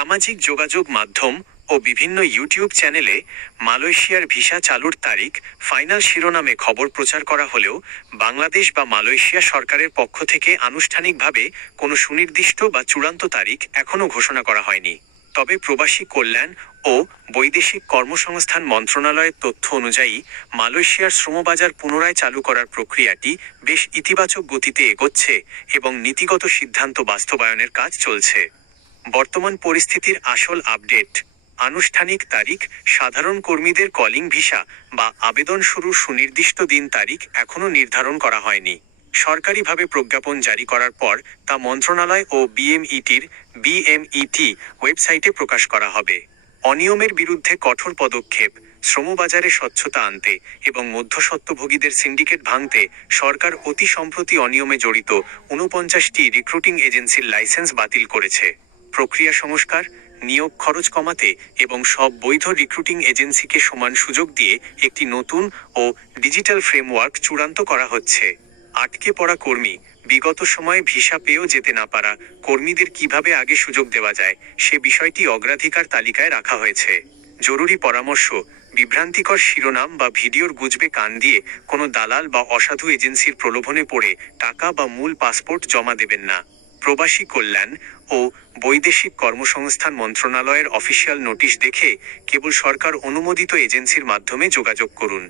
সামাজিক যোগাযোগ মাধ্যম ও বিভিন্ন ইউটিউব চ্যানেলে মালয়েশিয়ার ভিসা চালুর তারিখ ফাইনাল শিরোনামে খবর প্রচার করা হলেও বাংলাদেশ বা মালয়েশিয়া সরকারের পক্ষ থেকে আনুষ্ঠানিকভাবে কোনো সুনির্দিষ্ট বা চূড়ান্ত তারিখ এখনও ঘোষণা করা হয়নি। তবে প্রবাসী কল্যাণ ও বৈদেশিক কর্মসংস্থান মন্ত্রণালয়ের তথ্য অনুযায়ী মালয়েশিয়ার শ্রমবাজার পুনরায় চালু করার প্রক্রিয়াটি বেশ ইতিবাচক গতিতে এগোচ্ছে এবং নীতিগত সিদ্ধান্ত বাস্তবায়নের কাজ চলছে। বর্তমান পরিস্থিতির আসল আপডেট। আনুষ্ঠানিক তারিখ সাধারণ কর্মীদের কলিং ভিসা বা আবেদন শুরুর সুনির্দিষ্ট দিন তারিখ এখনও নির্ধারণ করা হয়নি। সরকারিভাবে প্রজ্ঞাপন জারি করার পর তা মন্ত্রণালয় ও বিএমইটি ওয়েবসাইটে প্রকাশ করা হবে। অনিয়মের বিরুদ্ধে কঠোর পদক্ষেপ, শ্রমবাজারে স্বচ্ছতা আনতে এবং মধ্যস্বত্বভোগীদের সিন্ডিকেট ভাঙতে সরকার অতি সম্প্রতি অনিয়মে জড়িত ৪৯টি রিক্রুটিং এজেন্সির লাইসেন্স বাতিল করেছে। প্রক্রিয়া সংস্কার, নিয়োগ খরচ কমাতে এবং সব বৈধ রিক্রুটিং এজেন্সিকে সমান সুযোগ দিয়ে একটি নতুন ও ডিজিটাল ফ্রেমওয়ার্ক চূড়ান্ত করা হচ্ছে। আটকে পড়া কর্মী, বিগত সময়ে ভিসা পেয়েও যেতে না পারা কর্মীদের কিভাবে আগে সুযোগ দেওয়া যায় সে বিষয়টি অগ্রাধিকার তালিকায় রাখা হয়েছে। জরুরি পরামর্শ, বিভ্রান্তিকর শিরোনাম বা ভিডিওর গুজবে কান দিয়ে কোনো দালাল বা অসাধু এজেন্সির প্রলোভনে পড়ে টাকা বা মূল পাসপোর্ট জমা দেবেন না। প্রবাসী কল্যাণ ও বৈদেশিক কর্মসংস্থান মন্ত্রণালয়ের অফিসিয়াল নোটিশ দেখে কেবল সরকার অনুমোদিত এজেন্সির মাধ্যমে যোগাযোগ করুন।